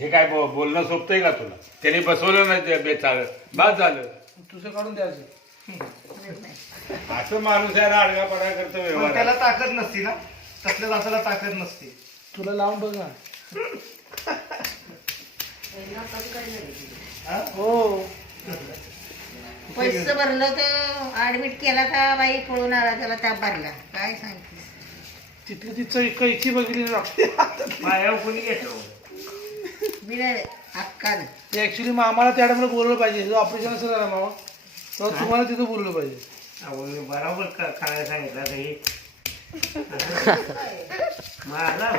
हे काय बोलणं सोपतंय का तुला? त्याने बसवलं नाही ते बेचाळ बाद झालं. तुझं काढून द्यायचं. असं माणूस आहे आडगा पडा करतो पण व्यवहार. त्याला ताकद नसती ना, तसल्या दासाला ताकद नसते. तुला लावून बघ ना. हो पैसे भरलं तर ऍडमिट केला का बाई पळून आला, त्याला त्या भरला काय सांगते. तिथली तिचं कैची बघितली डॉक्टर. मायावर कोणी घेतो? मी नाही हक्कानं. ते ऍक्च्युली मामाला त्या टाइमला बोलवलं पाहिजे. जो ऑपरेशन असं झालं मामा तेव्हा तुम्हाला तिथं बोलवलं पाहिजे. बरोबर खायला सांगितलं आता हे. मला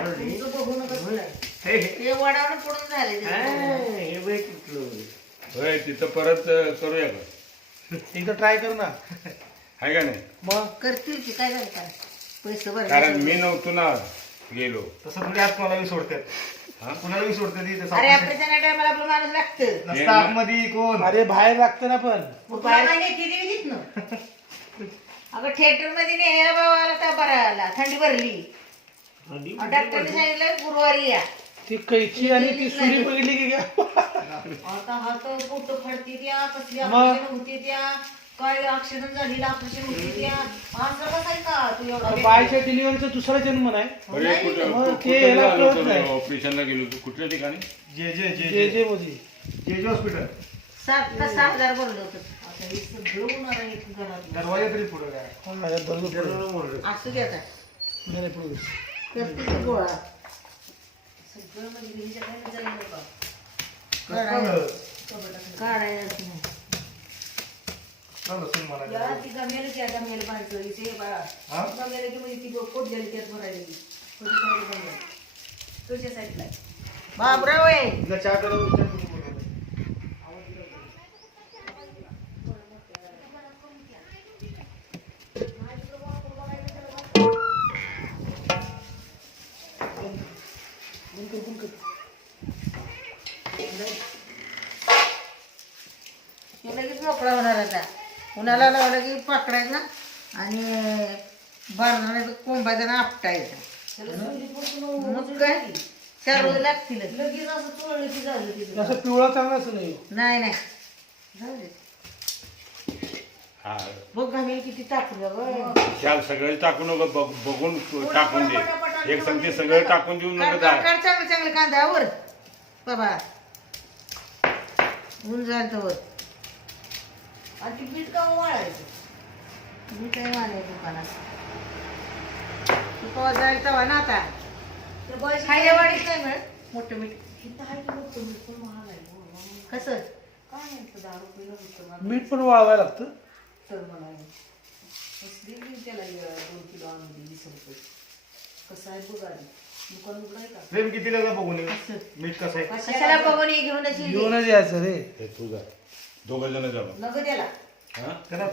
ते वडावून पडून झाले ते. हे बाई कुठलं होय तिथं परत करूया का? एकदा ट्राय कर ना. आहे का नाही? मग करतील की काय झालं काय पैसे कारण मी भरले. नव्हतो ना गेलो. तसं थोडी आज कोणाला सोडतात, हा? कुणाला सोडतात. अरे ऑपरेशन टायमाला आपलं माणूस लागतं. नसता आतमध्ये कोण. अरे बाहेर लागतं ना पण. बाहेर नेते ना. अगं थिएटर मध्ये नेहायला बाबाला तर बरा आला, थंडी भरली. डॉक्टरने सांगितलं गुरुवारी या. ती कैची आणि ती सुरी बघितली की काय? आता हात पोट फाडते त्या, कसली मग? ऑपरेशन होते त्या, काय ऍक्सिडेंट झालेलं ऑपरेशन होते त्या. माणसं बसायचा तू एवढा बायच्या डिलिव्हरीचा दुसरा जन्म नाही. अरे कुठं मग ते कुठं याला आलो कळत नाही. होतो ऑपरेशनला गेलो होतो कुठल्या ठिकाणी? जे जे जे जे जे मोदी. जे हॉस्पिटल 7,000 भरलं होतं. आता हे सगळं होणार आहे घरात. दरवाजा तरी पुढे काय हा, माझ्या दररोज पुढे. असू दे आता. नाही, नाही, पुढे. करते की गोळा सगळं म्हणजे घरीच्या काही जाईल नका. काढायचं नाही. या ती गमेल की आता मेल बाहेरचं इथे बाळा गमेल की म्हणजे ती पोट गेली त्यात भरायला गेली. थोडी साईड गमेल. तुझ्या साईडला बाबराव आहे. तिला चहा करून विचार करून बोलवलं. हे लगेच मोकळा होणार आता. उन्हाला लावलं की पकडायचा आणि भरणार नाही तर कोंबायचा ना आपटायचा. मग काय 4 रोज लागतील. लगेच असं चोळलं की झालं तिथं. असं पिवळा चांगला असं नाही. नाही नाही जाऊ दे. हा बघ घामेल किती टाकलं गं. शाल सगळे टाकू नको बघून टाकून दे. एक संगती सगळं टाकून देऊ नको. काढ चांगलं चांगलं कांद्यावर बाबा ऊन जाईल तर आणि ती पीठ का वाळायचं. मी काय वाळायचं दुकानात तू कवा जाईल तेव्हा ना. आता खायच्या वाडीत नाही मिळत मोठं मीठ. कसं काय नाही 10 रुपयाला होतं. मीठ पण वाळवायला लागतं. तर म्हणाले त्याला 2 किलो आणून 20 रुपये. कसं आहे बघ आधी दुकान उघडाय का. प्रेम किती लागला बघून ये. मीठ कसं आहे. कशाला बघून ये घेऊन घेऊनच यायचं रे. तुझा 2 जण जाऊ नको त्याला. हा त्याला